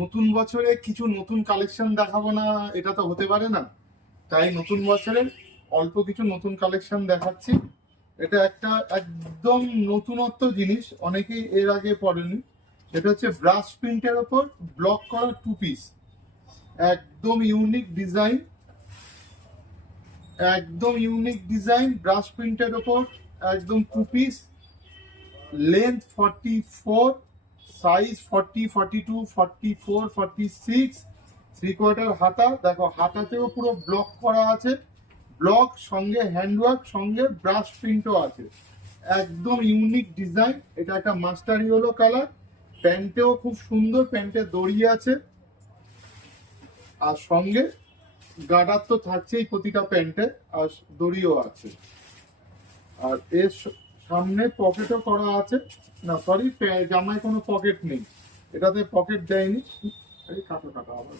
নতুন বছরে কিছু নতুন কালেকশন দেখাবো না, এটা তো হতে পারে না। তাই নতুন বছরে অল্প কিছু নতুন কালেকশন দেখাচ্ছি। এটা একটা একদম নতুনত্ব জিনিস, অনেকেই এর আগে পড়েনি। এটা হচ্ছে ব্রাশ প্রিন্টের ওপর ব্লক করা টু পিস, একদম ইউনিক ডিজাইন, একদম ইউনিক ডিজাইন। ব্রাশ প্রিন্টের ওপর একদম টু পিস, লেন্থ 44, সাইজ 40, 42, 44, 46, 3/4 হাতা। দেখো হাতাতেও পুরো ব্লক করা আছে, ব্লক সঙ্গে হ্যান্ডওয়ার্ক সঙ্গে ব্রাশ প্রিন্টও আছে, একদম ইউনিক ডিজাইন। এটা একটা মাস্টার ইয়েলো কালার। প্যান্টেও খুব সুন্দর, প্যান্টে দড়ি আছে আর সঙ্গে গার্ডার তো থাকছেই প্রতিটা প্যান্টে, আর দড়িও আছে। আর এর সামনে পকেটও করা আছে। না সরি, জামায় কোনো পকেট নেই, এটাতে পকেট দেয়নি। কাটা কাটা আবার